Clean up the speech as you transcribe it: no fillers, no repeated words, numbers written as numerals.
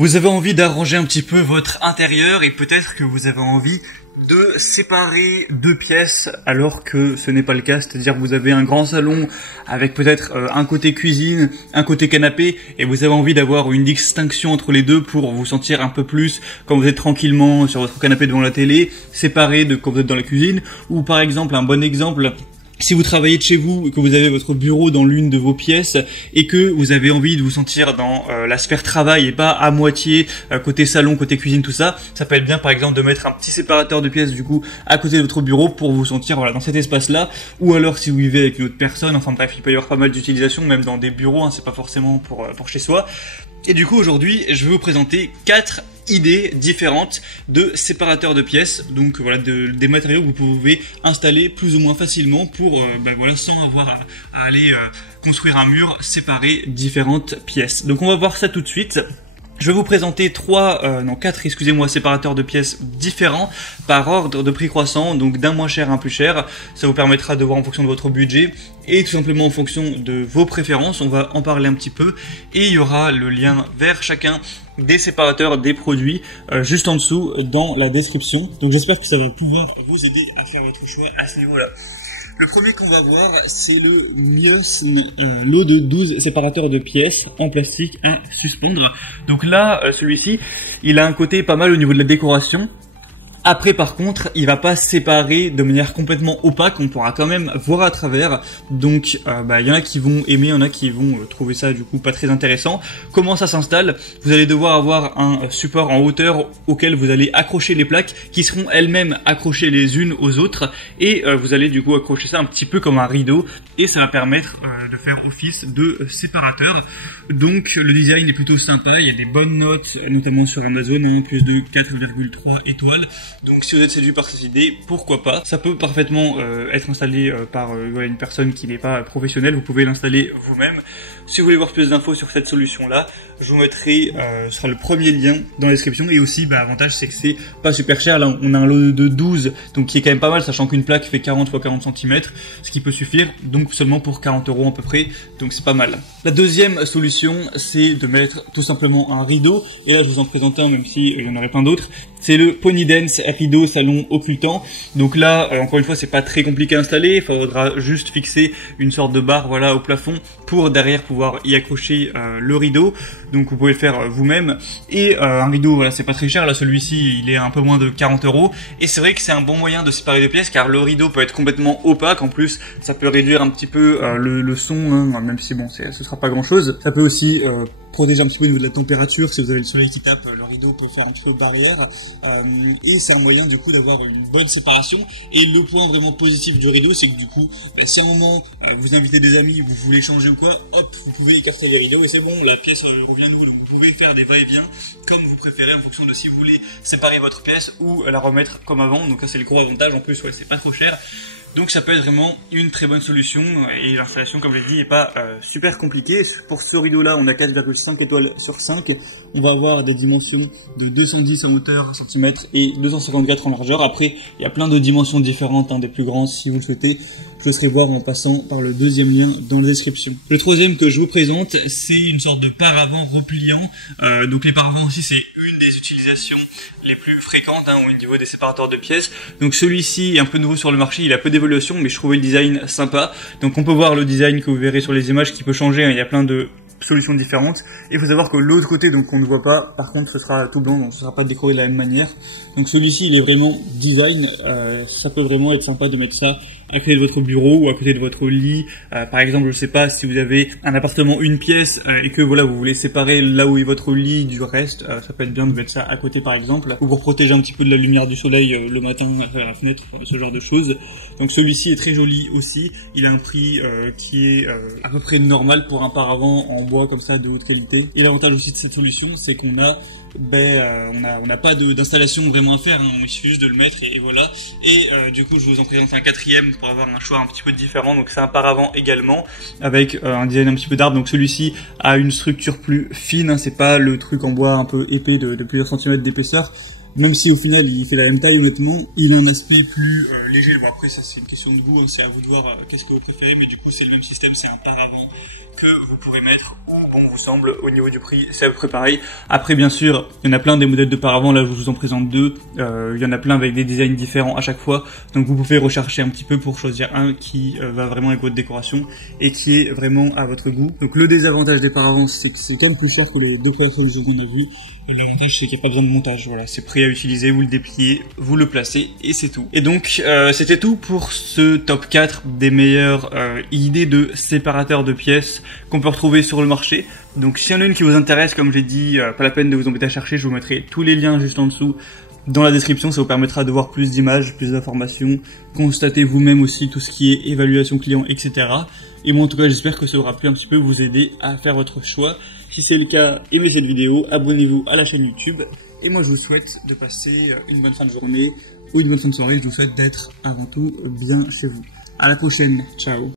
Vous avez envie d'arranger un petit peu votre intérieur et peut-être que vous avez envie de séparer deux pièces alors que ce n'est pas le cas, c'est-à-dire que vous avez un grand salon avec peut-être un côté cuisine, un côté canapé et vous avez envie d'avoir une distinction entre les deux pour vous sentir un peu plus quand vous êtes tranquillement sur votre canapé devant la télé, séparé de quand vous êtes dans la cuisine. Ou par exemple, un bon exemple, si vous travaillez de chez vous et que vous avez votre bureau dans l'une de vos pièces et que vous avez envie de vous sentir dans la sphère travail et pas à moitié côté salon, côté cuisine, tout ça, ça peut être bien par exemple de mettre un petit séparateur de pièces du coup à côté de votre bureau pour vous sentir voilà dans cet espace-là. Ou alors si vous vivez avec une autre personne, enfin bref, il peut y avoir pas mal d'utilisations même dans des bureaux, hein, c'est pas forcément pour chez soi. Et du coup aujourd'hui je vais vous présenter 4 idées différentes de séparateurs de pièces, donc voilà des matériaux que vous pouvez installer plus ou moins facilement pour voilà, sans avoir à aller construire un mur, séparer différentes pièces. Donc on va voir ça tout de suite. Je vais vous présenter 4 séparateurs de pièces différents par ordre de prix croissant, donc d'un moins cher à un plus cher. Ça vous permettra de voir en fonction de votre budget et tout simplement en fonction de vos préférences. On va en parler un petit peu et il y aura le lien vers chacun des séparateurs des produits juste en dessous dans la description. Donc j'espère que ça va pouvoir vous aider à faire votre choix à ce niveau-là. Le premier qu'on va voir, c'est le Miosn lot de 12 séparateurs de pièces en plastique à suspendre. Donc là, celui-ci, il a un côté pas mal au niveau de la décoration. Après par contre, il va pas séparer de manière complètement opaque, on pourra quand même voir à travers. Donc il y en a qui vont aimer, il y en a qui vont trouver ça du coup pas très intéressant. Comment ça s'installe? Vous allez devoir avoir un support en hauteur auquel vous allez accrocher les plaques qui seront elles-mêmes accrochées les unes aux autres et vous allez du coup accrocher ça un petit peu comme un rideau et ça va permettre de faire office de séparateur. Donc le design est plutôt sympa, il y a des bonnes notes notamment sur Amazon, plus de 4,3 étoiles. Donc si vous êtes séduit par cette idée, pourquoi pas. Ça peut parfaitement être installé par une personne qui n'est pas professionnelle, vous pouvez l'installer vous-même. Si vous voulez voir plus d'infos sur cette solution-là, je vous mettrai, ce sera le premier lien dans la description. Et aussi, avantage, c'est que c'est pas super cher. Là, on a un lot de 12, donc qui est quand même pas mal, sachant qu'une plaque fait 40 x 40 cm, ce qui peut suffire, donc seulement pour 40 € à peu près, donc c'est pas mal. La deuxième solution, c'est de mettre tout simplement un rideau. Et là, je vous en présente un, même si il y en aurait plein d'autres. C'est le Pony Dance rideau salon occultant. Donc là, encore une fois, c'est pas très compliqué à installer. Il faudra juste fixer une sorte de barre, voilà, au plafond pour derrière pouvoir y accrocher le rideau. Donc vous pouvez le faire vous-même. Et un rideau, voilà, c'est pas très cher. Là, celui-ci, il est un peu moins de 40 €. Et c'est vrai que c'est un bon moyen de séparer les pièces, car le rideau peut être complètement opaque. En plus, ça peut réduire un petit peu le son, hein, même si bon, ce sera pas grand-chose. Ça peut aussi protéger un petit peu au niveau de la température. Si vous avez le soleil qui tape, le rideau peut faire un petit peu barrière. Et c'est un moyen du coup d'avoir une bonne séparation. Et le point vraiment positif du rideau, c'est que du coup, si à un moment vous invitez des amis, vous voulez changer ou quoi, hop, vous pouvez écarter les rideaux et c'est bon, la pièce revient à nouveau. Donc vous pouvez faire des va-et-vient comme vous préférez en fonction de si vous voulez séparer votre pièce ou la remettre comme avant. Donc ça c'est le gros avantage. En plus, ouais, c'est pas trop cher. Donc ça peut être vraiment une très bonne solution et l'installation, comme je l'ai dit, n'est pas super compliquée. Pour ce rideau là, on a 4,5 étoiles sur 5. On va avoir des dimensions de 210 en hauteur cm et 254 en largeur. Après, il y a plein de dimensions différentes, des plus grands si vous le souhaitez. Je vous laisserai voir en passant par le deuxième lien dans la description. Le troisième que je vous présente, c'est une sorte de paravent repliant. Donc les paravents aussi, c'est une des utilisations les plus fréquentes au niveau des séparateurs de pièces. Donc celui-ci est un peu nouveau sur le marché, il a peu d'évolution, mais je trouvais le design sympa. Donc on peut voir le design que vous verrez sur les images qui peut changer, il y a plein de solutions différentes. Et il faut savoir que l'autre côté, donc on ne voit pas, par contre ce sera tout blanc, donc ce sera pas décoré de la même manière. Donc celui-ci il est vraiment design, ça peut vraiment être sympa de mettre ça à côté de votre bureau ou à côté de votre lit. Par exemple, je sais pas, si vous avez un appartement, une pièce, et que voilà, vous voulez séparer là où est votre lit du reste, ça peut être bien de mettre ça à côté par exemple, ou pour protéger un petit peu de la lumière du soleil le matin à travers la fenêtre, ce genre de choses. Donc celui-ci est très joli aussi, il a un prix qui est à peu près normal pour un paravent en bois comme ça de haute qualité. Et l'avantage aussi de cette solution, c'est qu'on a on n'a pas d'installation vraiment à faire, il suffit juste de le mettre et voilà. Et du coup je vous en présente un quatrième pour avoir un choix un petit peu différent. Donc c'est un paravent également avec un design un petit peu d'arbre. Donc celui-ci a une structure plus fine, c'est pas le truc en bois un peu épais de plusieurs centimètres d'épaisseur. même si au final il fait la même taille, honnêtement, il a un aspect plus léger. Bon, après ça c'est une question de goût, hein, c'est à vous de voir qu'est-ce que vous préférez, mais du coup c'est le même système, c'est un paravent que vous pourrez mettre où bon vous semble. Au niveau du prix c'est à peu près pareil. Après bien sûr il y en a plein des modèles de paravent, là je vous en présente deux, il y en a plein avec des designs différents à chaque fois, donc vous pouvez rechercher un petit peu pour choisir un qui va vraiment avec votre décoration et qui est vraiment à votre goût. Donc le désavantage des paravents c'est que c'est quand même plus cher que les deux PFL que j'ai vu. Et l'avantage c'est qu'il n'y a pas besoin de montage, voilà, c'est prêt à utiliser, vous le dépliez, vous le placez et c'est tout. Et donc c'était tout pour ce top 4 des meilleures idées de séparateurs de pièces qu'on peut retrouver sur le marché. Donc s'il y en a une qui vous intéresse, comme j'ai dit, pas la peine de vous embêter à chercher, je vous mettrai tous les liens juste en dessous dans la description, ça vous permettra de voir plus d'images, plus d'informations, constatez vous-même aussi tout ce qui est évaluation client, etc. Et moi en tout cas j'espère que ça aura pu un petit peu vous aider à faire votre choix. Si c'est le cas, aimez cette vidéo, abonnez-vous à la chaîne YouTube. Et moi je vous souhaite de passer une bonne fin de journée ou une bonne fin de soirée. Je vous souhaite d'être avant tout bien chez vous. À la prochaine, ciao.